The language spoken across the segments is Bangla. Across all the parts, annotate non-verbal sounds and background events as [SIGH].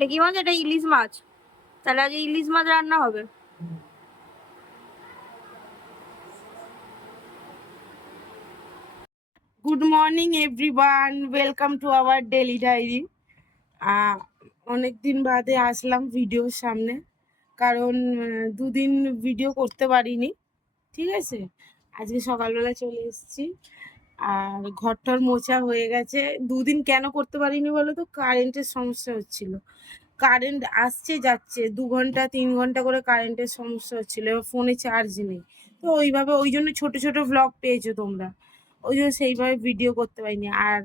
এটা কি মাছ এটা ইলিশ মাছ। তাহলে আজ ইলিশ মাছ রান্না হবে। Good morning everyone welcome to our daily diary অনেক দিন বাদে আসলাম ভিডিওর সামনে, কারণ দুদিন ভিডিও করতে পারিনি। ঠিক আছে? আজকে সকালবেলা চলে এসেছি। আর ঘরটর মোছা হয়ে গেছে। দুদিন কেন করতে পারিনি বলো তো? কারেন্টের সমস্যা হচ্ছিল। কারেন্ট আসছে, যাচ্ছে। দু ঘণ্টা, তিন ঘণ্টা করে কারেন্টের সমস্যা হচ্ছিল। এবার ফোনে চার্জ নেই। তো ওইভাবে, ওই জন্য ছোট ছোট ব্লগ পেয়েছ তোমরা। ওই জন্য সেইভাবে ভিডিও করতে পারিনি। আর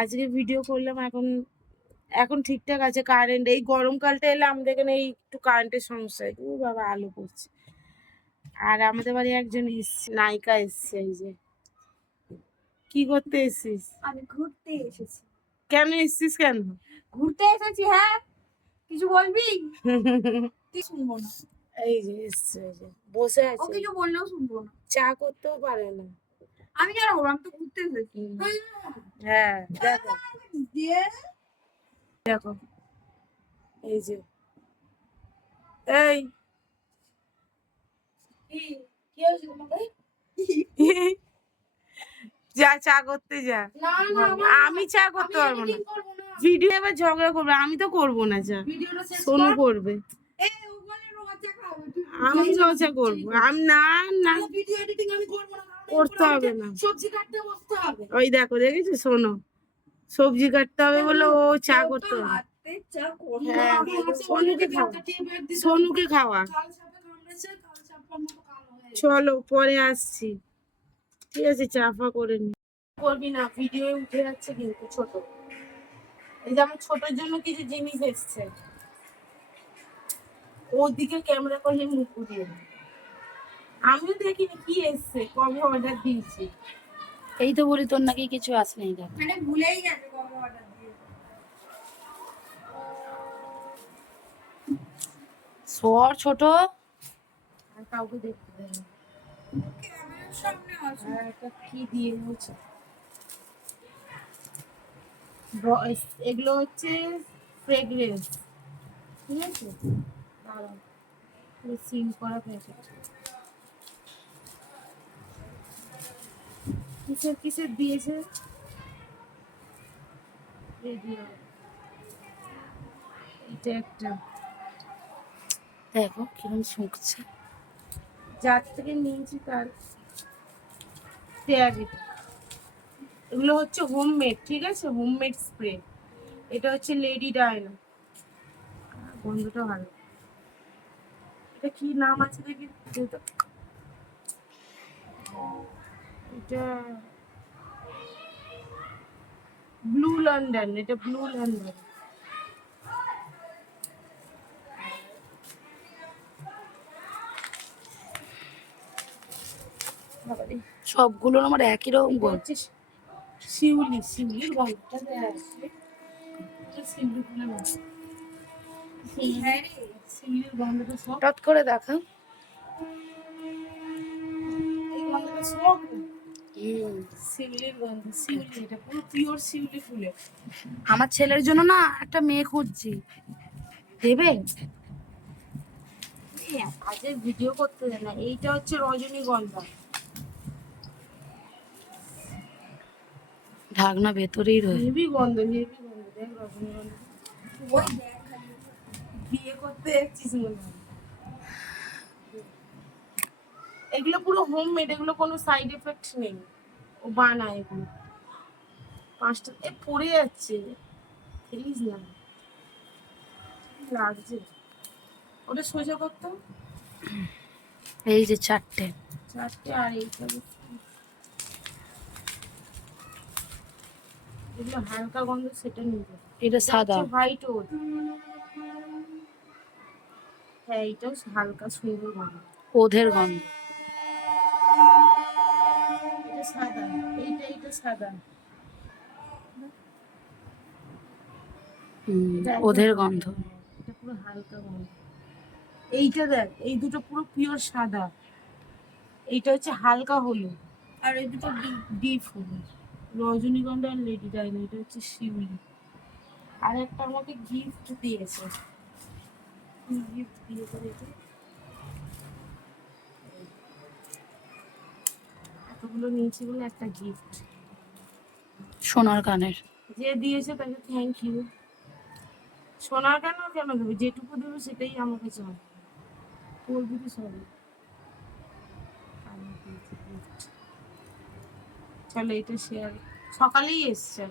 আজকে ভিডিও করলাম এখন এখন ঠিকঠাক আছে। কারেন্ট, এই গরমকালটা এলে আমাদের এখানে এই একটু কারেন্টের সমস্যা হয়। ও বাবা, আলো পড়ছে। আর আমাদের বাড়ি একজন এসছে, নায়িকা এসছে এই যে। কি করতে এসেছিস? আমি ঘুরতে এসেছি। কেন এসেছিস কেন? ঘুরতে এসেছি হ্যাঁ? কিছু বলবি? [LAUGHS] শুনব না। এই যে এসছে এই যে বসে ও আছে। কিছু বললেও শুনব না। চা করতেও পারে না। আমি বলব আমি তো ঘুরতে এসেছি। হ্যাঁ। দেখো। দেখো। এই যে। এই। কি? কি হয়েছে তোমাকে [LAUGHS] যা চা করতে যা। আমি চা করতে পারব না। ভিডিও এবার ঝগড়া করবে আমি তো করব না চা। সোনু করবে। আমি রচা করব। আমি না না। করতে হবে না। ওই দেখো দেখেছ শোনো সবজি কাটতে হবে বলে ও চা করতে হবে। হ্যাঁ, সোনুকে খাওয়া। সোনুকে খাওয়া। চলো পরে আসছি। ঠিক আছে চা ফা করে নি। করবি না ভিডিও উঠে যাচ্ছে কিন্তু ছোট। এই যে আমার ছোটর জন্য কিছু জিনিস এসছে। ওদিকে ক্যামেরা করলে মুখ ঘুরিয়ে দেয়। আমিও দেখিনি কি এসছে কবে অর্ডার দিয়েছি। এই তো বলি তোর নাকি কিছু আসেনি মানে ভুলেই গেছে কবে অর্ডার দিয়ে সর ছোট। আর কাউকে দেখতে দেয় কি দিয়ে এগুলো হচ্ছে ফ্রেগরেন্স ঠিক আছে? দাঁড়াও। সিল করা প্যাকেট কিসের কিসের দিয়েছে? এটা একটা। দেখো কিরম শুকছে। যার থেকে নিয়েছি তার। দেয়া যেত এগুলো হচ্ছে হোমমেড ঠিক আছে? হোমমেড স্প্রে এটা হচ্ছে লেডি ডায়না গন্ধটা ভালো। এটা কি নাম আছে দেখি? এটা ব্লু লন্ডন এটা ব্লু লন্ডন বাবারে। সবগুলোর আমার একই রকম গন্ধ। শিউলি শিউলির গন্ধটা দেয়া শিউলি হ্যাঁ গন্ধটা সব। হঠাৎ করে দেখা। আমার ছেলের জন্য না একটা মেয়ে খুঁজছি। দেবে? আজের ভিডিও করতে দেয় না। এইটা হচ্ছে রজনীগন্ধা। ঢাকনা ভেতরেই রয়ে হেভি গন্ধ হেভি গন্ধ। দেখ রজনীগন্ধা। ওই দেখ খালি বিয়ে করতে যাচ্ছিস মনে হয়। এগুলো পুরো হোমমেড এগুলো কোনো সাইড এফেক্ট নেই। ও বানায় এগুলো। পাঁচটা এ পড়ে যাচ্ছে। খেলিস না। লাগছে। ওটা সোজা করতো? এই যে চারটে। চারটে আর এইটা এগুলো হালকা গন্ধ সেটা নিবে এটা সাদা। হোয়াইট ওড হ্যাঁ এইটাও হালকা সুন্দর গন্ধ। ওধের গন্ধ। এটা সাদা। এইটা এইটা সাদা। এটা একদম ওধের গন্ধ। এটা পুরো হালকা গন্ধ। এইটা দেখ এই দুটো পুরো পিওর সাদা। এইটা হচ্ছে হালকা হলুদ। আর এই দুটো ডিপ হলুদ। রজনীগন্ধা আর লেডি ডাইনা এটা হচ্ছে শিউলি। আর একটা আমাকে গিফট দিয়েছে। গিফট দিয়েছে দেখি এতগুলো নিয়েছি বলে একটা গিফট সোনার কানের। যে দিয়েছে তাকে থ্যাংক ইউ সোনার কেন কেন দেবে? যেটুকু দেবে সেটাই আমাকে চাই। করবি তো সবই। চলো, এটা শেয়ার সকালেই এসছে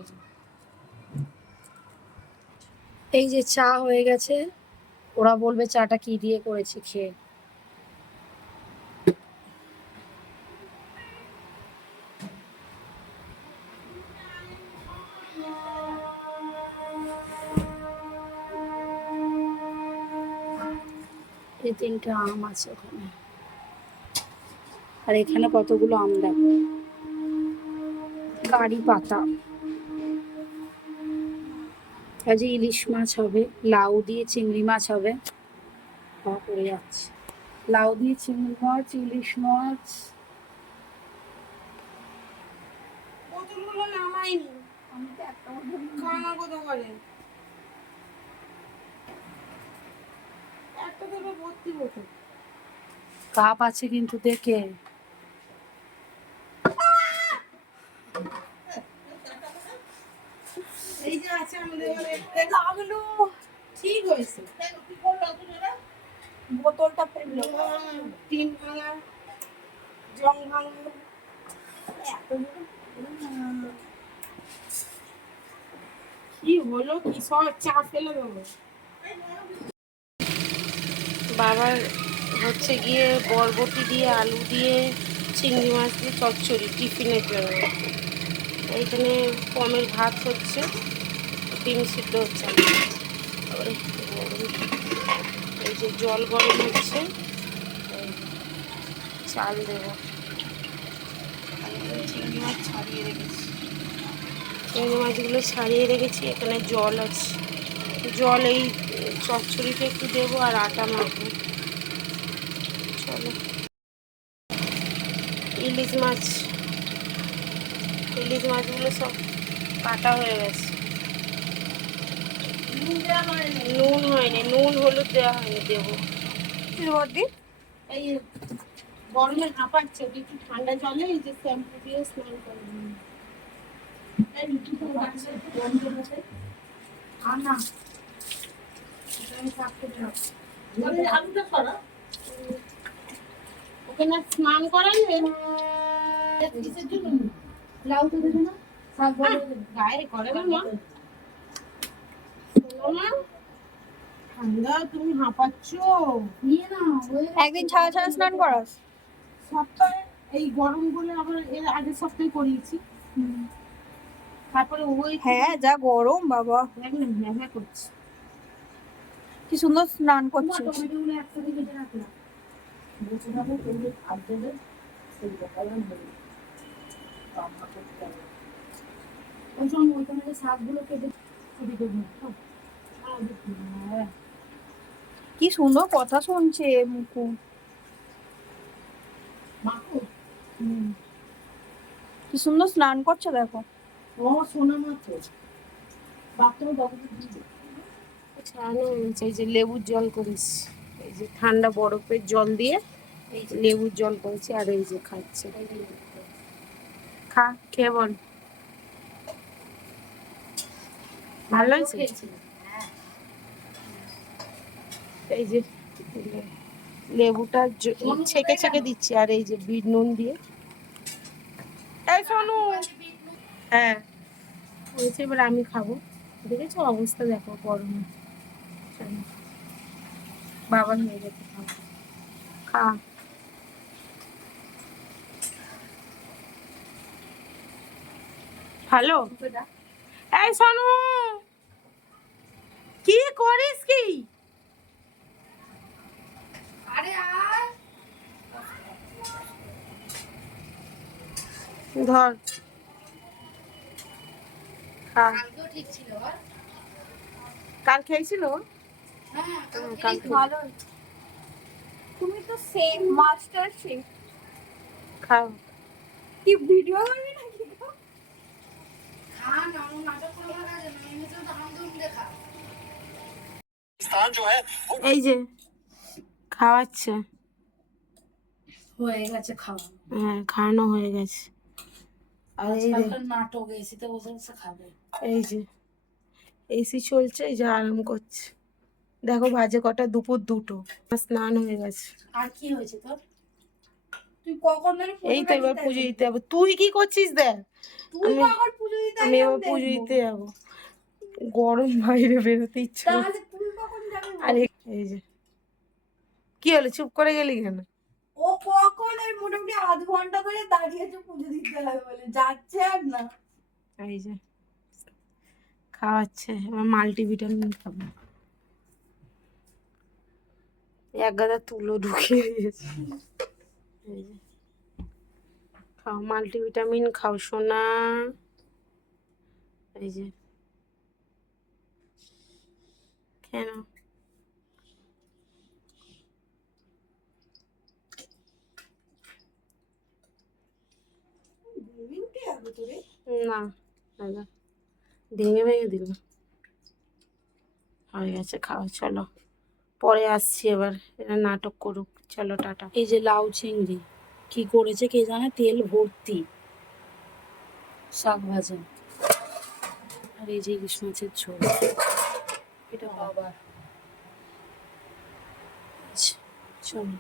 এই যে চা হয়ে গেছে, ওরা বলবে চাটা কি দিয়ে করেছি খেয়ে। এই তিনটে আম আছে ওখানে। আর এখানে কতগুলো আম দেখো। কারি পাতা। আজ ইলিশ মাছ হবে লাউ দিয়ে চিংড়ি মাছ হবে। পড়ে যাচ্ছে। লাউ দিয়ে চিংড়ি মাছ ইলিশ মাছ। করে কাপ আছে কিন্তু দেখে এই যে আছে আমাদের ঘরে লাগল ঠিক হয়েছে। বোতলটা ফেলল। টিন ভাঙা জং ভাঙা কি হলো, কি সব চা ফেলে দেবো। বাবার হচ্ছে গিয়ে বরবটি দিয়ে, আলু দিয়ে, চিংড়ি মাছ দিয়ে, চচ্চড়ি টিফিনের জন্য। এইখানে কমের ভাত হচ্ছে। ডিম সিদ্ধ হচ্ছে। এই যে জল গরম হচ্ছে চাল দেবো। চিংড়ি মাছ ছাড়িয়ে রেখেছি। চিংড়ি মাছগুলো ছাড়িয়ে রেখেছি, এখানে জল আছে। জল এই চচ্চড়িতে একটু দেবো আর আটা মাখবো। চলো। ইলিশ মাছ। ইলিশ মাছগুলো সব কাটা হয়ে গেছে। নুন হয়নি নুন হলুদ দেওয়া হয়নি দেবো। বর্দি এই গরমে হাঁপাচ্ছে ওটা একটু ঠান্ডা জলে এই যে শ্যাম্পু দিয়ে স্নান করে। ওকে না স্নান করালে লাউ তো দেবে না। গায়ে করে না মা, ঠান্ডা? তুমি হাঁপাচ্ছ? একদিন ছাড়া ছাড়া স্নান করাস। সপ্তাহে এই গরম বলে আবার এর আগের সপ্তাহে করিয়েছি। তারপরে ওই হ্যাঁ যা গরম বাবা। হ্যাঁ হ্যাঁ কি সুন্দর স্নান রাখলাম ওই সময় ওইখানে শাকগুলো কেটে হ্যাঁ কি সুন্দর কথা শুনছে মুকু। কি সুন্দর স্নান করছে দেখো। ও সোনা মাকু। বাথরুম বাবুকে দিয়ে ছাড়ানো হয়েছে এই যে লেবুর জল করিস এই যে ঠান্ডা বরফের জল দিয়ে এই যে লেবুর জল করেছি আর এই যে খাচ্ছে। খা খেয়ে বল। ভালো হয়েছে এই যে লেবুটা ছেঁকে ছেঁকে দিচ্ছি, আর এই যে বিট নুন দিয়ে। এই শোনো হ্যাঁ। হয়েছে এবার আমি খাব। দেখেছ অবস্থা? দেখো, গরমে। হয়ে গেছে খাব খা। হ্যালো এই শোনো কি করিস কি আরে আর ধর। কাল খেয়েছিল? তুমি তো সেম এই যে খাওয়াচ্ছে। হয়ে গেছে খাওয়া। হ্যাঁ খাওয়ানো হয়ে গেছে। আর এই নাটক এসিতে বসে বসে খাবে। এই যে। এসি চলছে এই যে আরাম করছে। দেখো বাজে কটা দুপুর দুটো। স্নান হয়ে গেছে। আর কি হয়েছে তোর? তুই কখন এই তো এবার পুজো দিতে যাব। তুই কি করছিস দেখ? আমি- কখন পুজো দিতে এবার পুজো দিতে যাব। গরম বাইরে বেরোতে ইচ্ছা? আরে এই যে। কি হলো? চুপ করে গেলি কেন? ও কখন ওই মোটামুটি আধ ঘণ্টা ধরে দাঁড়িয়েছে পুজো দিতে হবে বলে, যাচ্ছে আর না। এই যে, খাওয়াচ্ছে, এবার মাল্টিভিটামিন খাব। এক গাদা তুলো ঢুকিয়ে দিয়েছে। এই যে, খাও, মাল্টিভিটামিন খাও, সোনা। এই যে কেন ঘুমিয়ে উঠে যাবে তোরে না দাদা ভেঙে ভেঙে দিল হয়ে গেছে খাওয়া চলো। পরে আসছি এবার। এরা নাটক করুক। চলো টাটা। এই যে লাউ চিংড়ি কি করেছে কে জানে? তেল ভর্তি। শাক ভাজা। আর এই যে ইলিশ মাছের ঝোল। এটা বাবার আচ্ছা, চলো।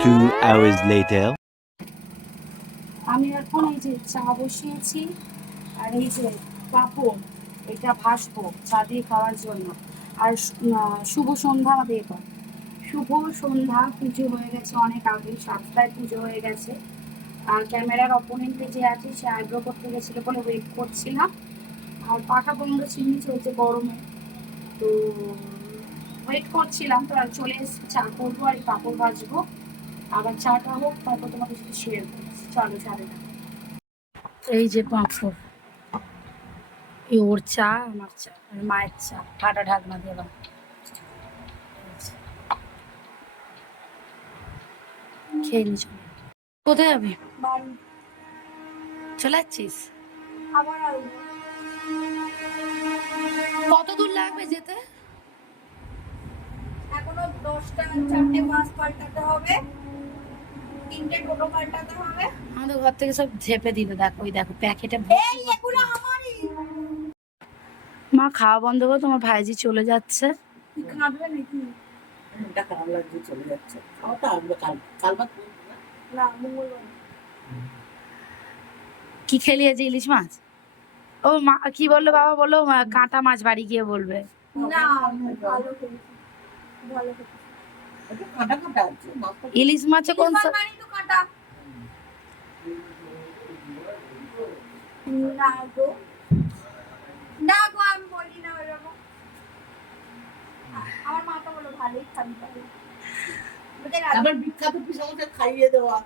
Two hours later. আমি এখন এই যে চা বসিয়েছি আর এই যে পাপড়, এটা ভাসবো চা দিয়ে খাওয়ার জন্য। আর শুভ সন্ধ্যা আমাদের শুভ সন্ধ্যা, পুজো হয়ে গেছে অনেক আগে, সাতটায় পুজো হয়ে গেছে। আর ক্যামেরার অপোনেন্টে যে আছে, সে আইব্রো করতে গেছিল বলে ওয়েট করছিলাম। আর পাকা বন্ধ চিনি চলছে গরমে। তো ওয়েট করছিলাম, তো আর চলে এসেছি, চা করব আর পাপড় ভাজবো। আবার চাটা হোক তারপর তোমাদের সাথে শেয়ার করছি চলো সাড়ে এই যে পাঁপড় এই ওর চা আমার চা আর মায়ের চা ঠাটা ঢাকনা দেওয়া খেয়ে নি চলে কোথায় যাবি? চলে যাচ্ছিস? আবার কত দূর লাগবে যেতে? এখনও দশটা চারটে বাস পাল্টাতে হবে। তিনটে টোটো পাল্টাতে হবে। আমাদের ঘর থেকে সব ঝেপে দিল দেখো ওই দেখো প্যাকেটে এই মা খাওয়া বন্ধ করে তোমার ভাইজি চলে যাচ্ছে। নাকি? খারাপ লাগছে চলে না। কি খেলি আজ ইলিশ মাছ? ও মা কি বলল বাবা? বলল কাঁটা মাছ বাড়ি গিয়ে বলবে। না ভালো ভালো ইলিশ মাছে কোন আমার বলো ভালোই খাবি আবার বিখ্যাত খাইয়ে দেওয়া।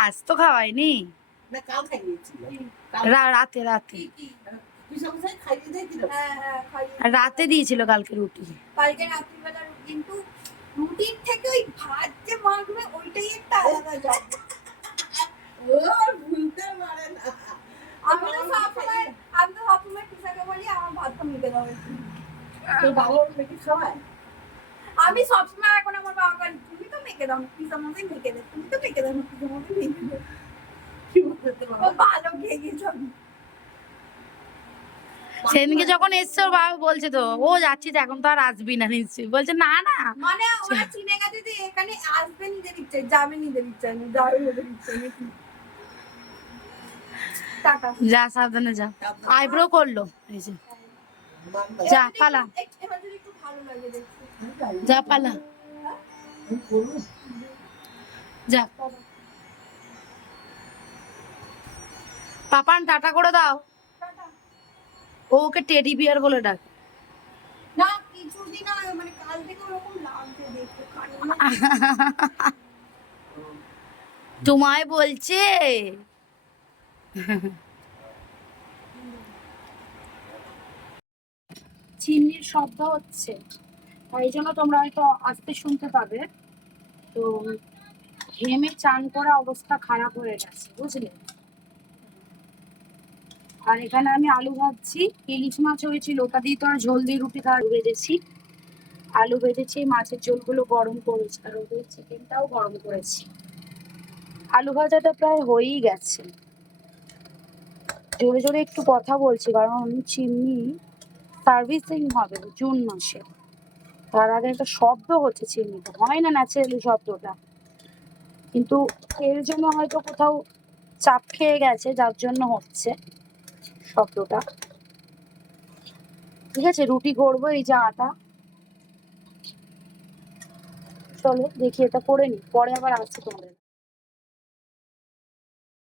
আজ তো খাওয়াইনি। না কাল খাইয়েছিল রাতে রাতে। হ্যাঁ হ্যাঁ রাতে দিয়েছিল কালকে রুটি। কালকে রাত্রিবেলা কিন্তু রুটির থেকে ওই ভাত যে মাখবে ওইটাই একটা আলাদা যায় ও ভুলতে পারে না। আমি তো সবসময় আমি তো সবসময় পিসাকে বলি আমার ভাতটা মেখে দাও একটু। তো ভালো মেখে খাওয়ায়? আমি সবসময় এখন আমার বাবা তুমি তো মেখে দাও না পিসা মতোই মেখে দে। তুমি তো মেখে দাও না পিসা মতোই মেখে দে। কি বলতে ভালো খেয়ে গেছে। সেদিনকে যখন এসছে বাবা বলছে তো ও যাচ্ছিস এখন তো আর আসবি না নিশ্চয়ই। বলছে না না। মানে ওরা চিনে গেছে যে এখানে আসবে নিজের যাবে নিজের ইচ্ছায় না যাবে ওদের ইচ্ছায় যা সাবধানে যা। আইব্রো করল এই যে। যা পালা। যা পালা। যা। পাপান টাটা করে দাও। ও ওকে টেডি বিয়ার বলে ডাক। না কিছুদিন আগে মানে কাল থেকে ওরকম লাগছে দেখতে কান্না তোমায় বলছে। চিমনির শব্দ হচ্ছে। এই জন্য তোমরা হয়তো আসতে শুনতে পাবে। তো ঘেমে চান করা অবস্থা খারাপ হয়ে গেছে বুঝলে? আর এখানে আমি আলু ভাজছি। ইলিশ মাছ হয়েছিল, ওটা দিয়ে তো আর ঝোল দিয়ে রুটি খাওয়া ভেজেছি। আলু ভেজেছি, মাছের ঝোলগুলো গরম করেছি, আর ওদের চিকেনটাও গরম করেছি। আলু ভাজাটা প্রায় হয়েই গেছে। জোরে জোরে একটু কথা বলছি, কারণ চিমনি সার্ভিসিং হবে জুন মাসে। তার আগে একটা শব্দ হচ্ছে চিমনিটা হয় না ন্যাচারালি শব্দটা। কিন্তু এর জন্য হয়তো কোথাও চাপ খেয়ে গেছে, যার জন্য হচ্ছে। শব্দটা। ঠিক আছে, রুটি করব এই যে আটা। চলো, দেখি, এটা করে নি। পরে আবার আসছে তোমাদের।